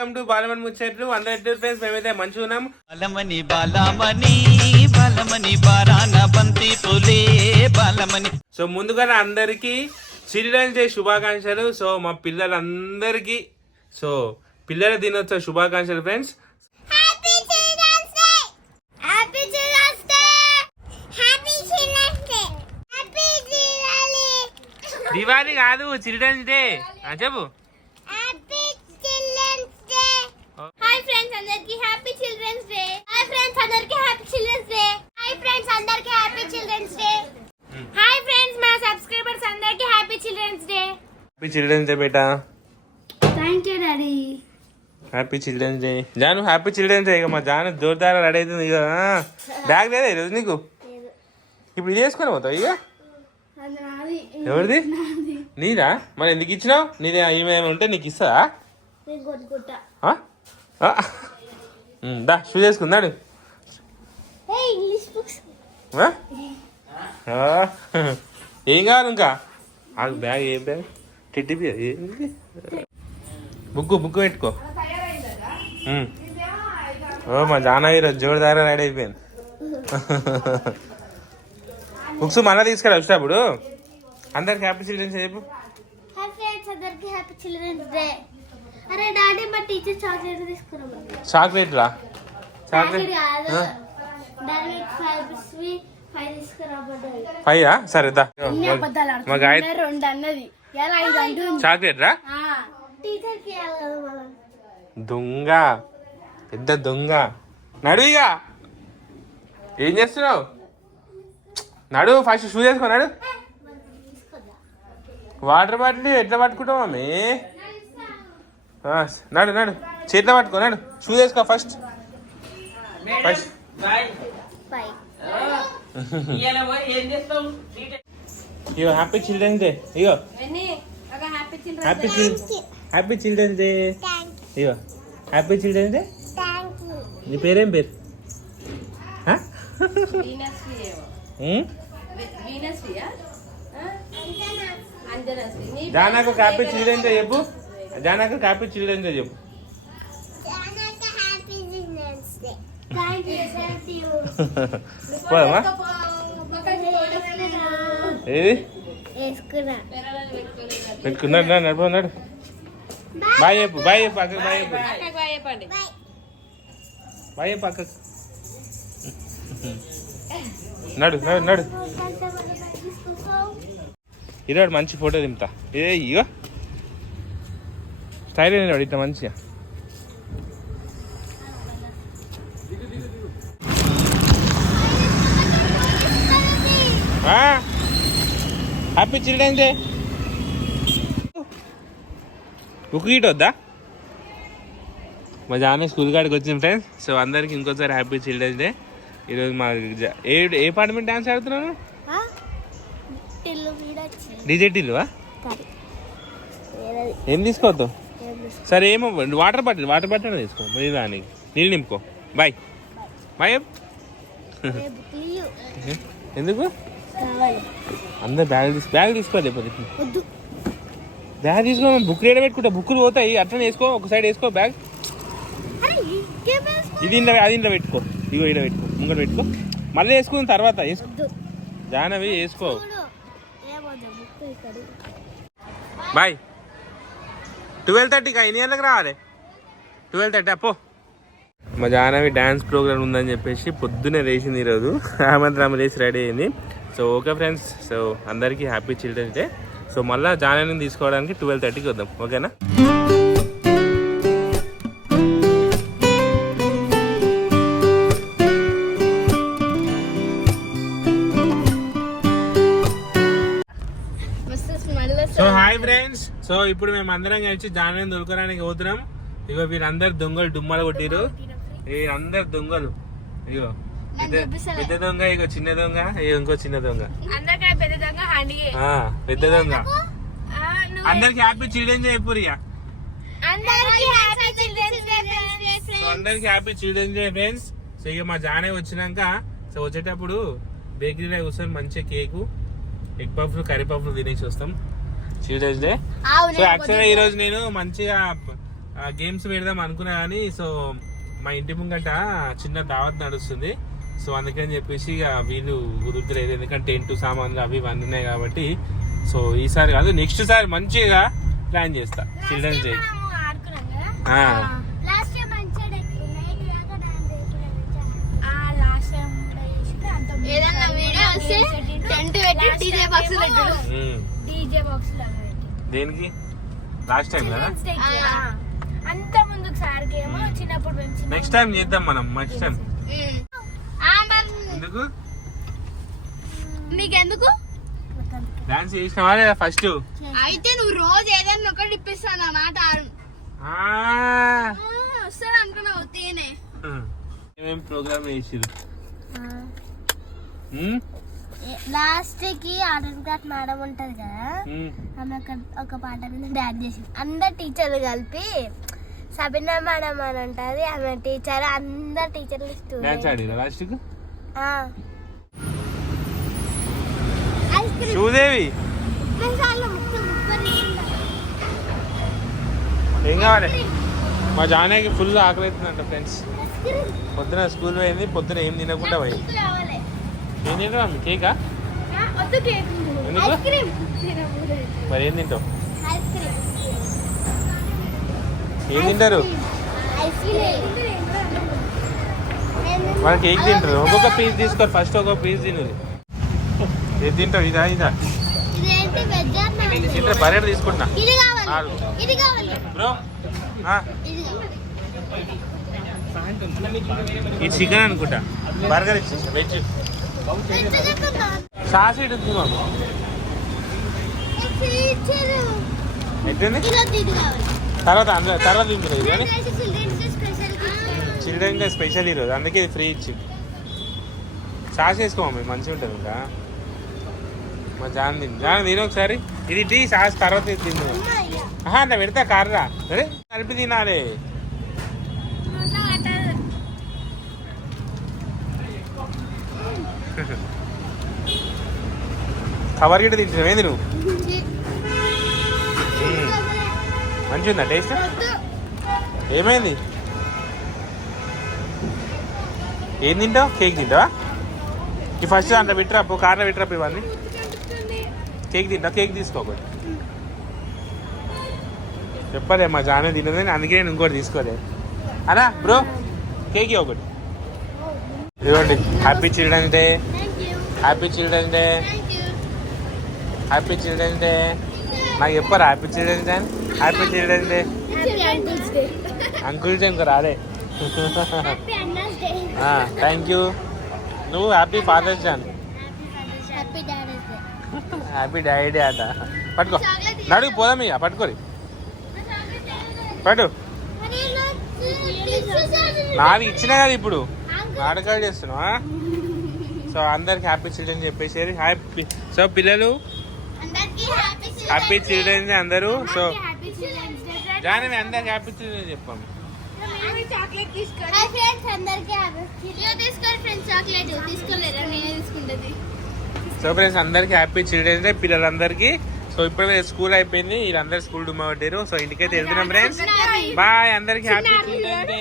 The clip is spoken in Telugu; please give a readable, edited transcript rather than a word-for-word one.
వెల్కమ్ టు బాలమని ముచ్చట్లు. అందరూ ఫ్రెండ్స్, మేమైతే మంచిగా ఉన్నాం. బాలమని బాలమని బాలమని బారాన బంతి తోలే బాలమని. సో ముందుగా అందరికి చిల్డ్రన్స్ డే శుభాకాంక్షలు. సో మా పిల్లలందరికీ పిల్లల దినోత్సవ శుభాకాంక్షలు ఫ్రెండ్స్. దివాళీ కాదు, చిల్డ్రన్స్ డే చెప్పు. హాయ్ ఫ్రెండ్స్, అందరికి happy children's day. Hi friends, అందరికి happy children's day. Hi friends, అందరికి happy children's day. Hi friends, మా సబ్స్క్రైబర్స్ అందరికి happy children's day. Happy children's day బేటా. Thank you daddy. Happy children's day Janu. Happy children's day. ఇక మా జాను జోరుదారా రెడీ అవుతుంది. ఇక బ్యాగ్ లేదా ఈరోజు నీకు? ఇప్పుడు ఇది వేసుకొని పోతావు ఇక? ఎవరిది? నీదా? మరి ఎందుకు ఇచ్చినావు? నీది ఏమైనా ఉంటే నీకు ఇస్తా. దా షూ చేసుకున్నాడు. ఏం కావాలి ఇంకా? బ్యాగ్ ఏ బ్యాగ్? Teddy bear. బుక్కు పెట్టుకో. మా జానా ఈరోజు జోరుదారా రెడీ అయిపోయింది. బుక్స్ మళ్ళీ తీసుకురా వచ్చినప్పుడు. అందరికి హ్యాపీ చిల్డ్రన్స్ డే చెప్పు. హాయ్ ఫ్రెండ్స్, అందరికి హ్యాపీ చిల్డ్రన్స్ డే. అరే డాడీ, మా టీచర్ చాక్లెట్ తీసుకురమ్మా. చాక్లెట్ రా? Chocolate daddy 5 తీసుకురాబడ్డాయి. 5 సరే దా. మా గాయ 2 అన్నది. ఎలా 5 అంటుంది? చాక్లెట్ రా? టీచర్ కి దొంగ, పెద్ద దొంగ. నడు ఇక. ఏం చేస్తున్నావు? నడు ఫస్ట్ షూ చేసుకో. నడు. వాటర్ బాటిల్ ఎట్లా పట్టుకుంటావు మమ్మీ? నడు చేతిలో పట్టుకో. నడు షూ చేసుకో ఫస్ట్. ఇగో హ్యాపీ చిల్డ్రన్స్ డే. ఇగో హ్యాపీ చిల్డ్రన్స్ డే. ఇగో హ్యాపీ చిల్డ్రన్స్ డే. నీ పేరేం పేరు? జానాకు హ్యాపీ చిల్డ్రన్స్ డే చెప్పు. జానాకు హ్యాపీ చిల్డ్రన్స్ డే చెప్పు. పోదమ్మా. ఏది పెట్టుకున్నాడు? నడిపోన్నాడు. బాయ్ చెప్పు. బాయ్ చెప్పు అక్క. బాయ్ చెప్పు. బాయ్ చెప్పు అక్క. నడు. ఈరోజు మంచి ఫోటో దింపుతా. ఇగో స్టైల్ అయినాడు ఇట్లా మంచిగా. Happy children's day. బుక్ గీట్ వద్దా? మా జానే స్కూల్ కాడికి వచ్చింది ఫ్రెండ్స్. సో అందరికి ఇంకోసారి హ్యాపీ చిల్డ్రన్స్ డే. ఈరోజు మా ఏ పాట మీద డాన్స్ ఆడుతున్నాను? డీజే టిల్లువా? ఏం తీసుకోవద్దు? సరే ఏమో వాటర్ బాటిల్ తీసుకో. మరి దానికి నీళ్ళు నింపుకో. బాయ్. ఎందుకు? అందరు బ్యాగ్ తీసుకోవాలి. బ్యాగ్ తీసుకో. బుక్ రేడ పెట్టుకుంటా. బుక్కులు పోతాయి. అట్లనే వేసుకో. ఒక సైడ్ వేసుకో బ్యాగ్. అది ఇంట్లో పెట్టుకో. ఇగో ఇక్కడ పెట్టుకో. ముంగట పెట్టుకో. మళ్ళీ వేసుకున్న తర్వాత వేసుకో. జానవి వేసుకో. బాయ్. 12:30 ఎన్ని గంటలకు రావాలి? 12:30 అప్పో. మా జానవి డ్యాన్స్ ప్రోగ్రామ్ ఉందని చెప్పేసి పొద్దున్నే లేచింది ఈరోజు. ఆమె లేచి రెడీ అయింది. సో ఓకే ఫ్రెండ్స్, సో అందరికీ హ్యాపీ చిల్డ్రన్స్ డే. సో మళ్ళీ జానవిని తీసుకోవడానికి 12:30కి వద్దాం. ఓకేనా? So hi friends. సో ఇప్పుడు మేము అందరం కలిసి జానవిని దొరకడానికి పోతున్నాం. ఇగో వీరందరు దొంగలు డుమ్మలు కొట్టిరు. వీరందరు దొంగలు. ఇగో పెద్ద దొంగ, ఇగో చిన్న దొంగ, ఇంకో చిన్న దొంగ, పెద్ద దొంగ. అందరికి హ్యాపీ చిల్డ్రన్స్ డే చెప్పు రియా. అందరికి happy children's day friends. So ఇక మా జానే వచ్చినాక సో వచ్చేటప్పుడు బేకరీలో కూర్చొని మంచిగా కేకు, ఎగ్ పఫ్లు, కర్రీ పఫ్లు తినేసి వస్తాం. Children's day. సో యాక్చువల్గా ఈ రోజు నేను మంచిగా గేమ్స్ పెడదాం అనుకున్నా కానీ సో మా ఇంటి ముంగట చిన్న దావత్ నడుస్తుంది. సో అందుకని చెప్పేసి ఇక వీళ్ళు కుదురుతలేదు, ఎందుకంటే టెంట్ సామాన్లు అవి ఇవన్నీ ఉన్నాయి కాబట్టి. సో ఈసారి కాదు, నెక్స్ట్ సారి మంచిగా ప్లాన్ చేస్తా చిల్డ్రన్స్ డే. ఏదన్నా వీడియో వస్తే టెంట్ పెట్టి డీజే బాక్స్ పెట్టు. డీజే బాక్స్ దేనికి? లాస్ట్ టైం కదా, అంత ముందుకు సార్కి ఏమో చిన్నప్పుడు నెక్స్ట్ టైం చేద్దాం మనం. నెక్స్ట్ టైం ఎందుకు నీకెందుకు డాన్స్ చేసినావా లేదా ఫస్ట్? అయితే నువ్వు రోజు ఏదైనా ఒకటి ఇప్పిస్తాను అన్నమాట. వస్తాను అనుకున్నావు తేనే. ఏమేమి ప్రోగ్రామ్ చేసిరు? లాస్ట్ కి ఆర్డర్ క్లాస్ మేడం ఉంటది కదా, ఆమె ఒక పాట మీద డాన్స్ చేసింది. అందరు టీచర్లు కలిపి సబినా మేడం అని ఉంటది, ఆమె టీచర్. అందరు టీచర్లు డాన్స్ ఆడిరా లాస్ట్ కు? ఐస్ శ్రీదేవి ఏం కావాలి? మా జానకి ఫుల్ ఆకలి అవుతుందంట ఫ్రెండ్స్. పొద్దున స్కూల్ పోయింది, పొద్దున ఏం తినకుండా పోయింది. ఏం తింటావా? కేకా? ఎందుకు మరి ఏం తింటావు? ఏం తింటారు? మన కేక్ తింటారు. ఒక్కొక్క పీస్ తీసుకోరు, ఫస్ట్ ఒక్కొక్క పీస్ తిను. ఏది తింటావు? ఇదా ఇదా తింటే బరేట్ తీసుకుంటున్నా బ్రో. ఇది చికెన్ అనుకుంటా, బర్గర్ ఇచ్చేసా వెజ్. సాస్ ఇటు ఉంది మాకు. ఎట్టుంది? తర్వాత తర్వాత తింటుంది కానీ చిల్డ్రన్ డే స్పెషల్ ఈరోజు, అందుకే ఇది ఫ్రీ ఇచ్చింది. సాస్ వేసుకోమమ్మ, మంచిగా ఉంటుంది. ఇంకా మా జాన్ తిని ఒకసారి ఇది టీ సాస్ తర్వాత ఇది తింది. నా పెడతా కార్రా. సరే కలిపి తినాలి. కవర్ గిట్ట తింటున్నావు ఏంది నువ్వు? మంచిగా ఉందా టేస్ట్? ఏమైంది? ఏం తింటావు? కేక్ తింటావా? ఈ ఫస్ట్ అంత పెట్టరాపు, కార్లో పెట్టరాపు ఇవన్నీ. కేక్ తింటావు? కేక్ తీసుకోకూడదు చెప్పలే, మా జానే తినదని, అందుకే నేను ఇంకోటి తీసుకోలే. అలా బ్రో కేక్ ఒకటి ఇవ్వండి. Happy children's day, happy children's day, happy children's day. నాకు చెప్పారు హ్యాపీ చిల్డ్రన్స్ డే అని. Happy children's day. అంకుల్స్ ఇంకా రాలే. Thank you. నువ్వు happy father's day. Happy daddy day అట. పట్టుకో, నడుగు పోదాం ఇక. పట్టుకోరి, పట్టు. నాది ఇచ్చినా కదా ఇప్పుడు, నాటకాలు చేస్తున్నావా? సో అందరికి హ్యాపీ చిల్డ్రన్స్ చెప్పేసి హ్యాపీ. సో పిల్లలు హ్యాపీ చిల్డ్రన్స్ డే అందరూ. సో జానవి అందరికి హ్యాపీ చిల్డ్రన్స్ చెప్పాము. సో ఫ్రెండ్స్ అందరికి హ్యాపీ చిల్డ్రన్స్ డే పిల్లలందరికీ. సో ఇప్పుడే స్కూల్ అయిపోయింది, వీళ్ళందరూ స్కూల్ డుమ్మా పట్టారు. సో ఇంటికైతే వెళ్తున్నాం ఫ్రెండ్స్. బాయ్ అందరికి హ్యాపీ చిల్డ్రన్స్ డే.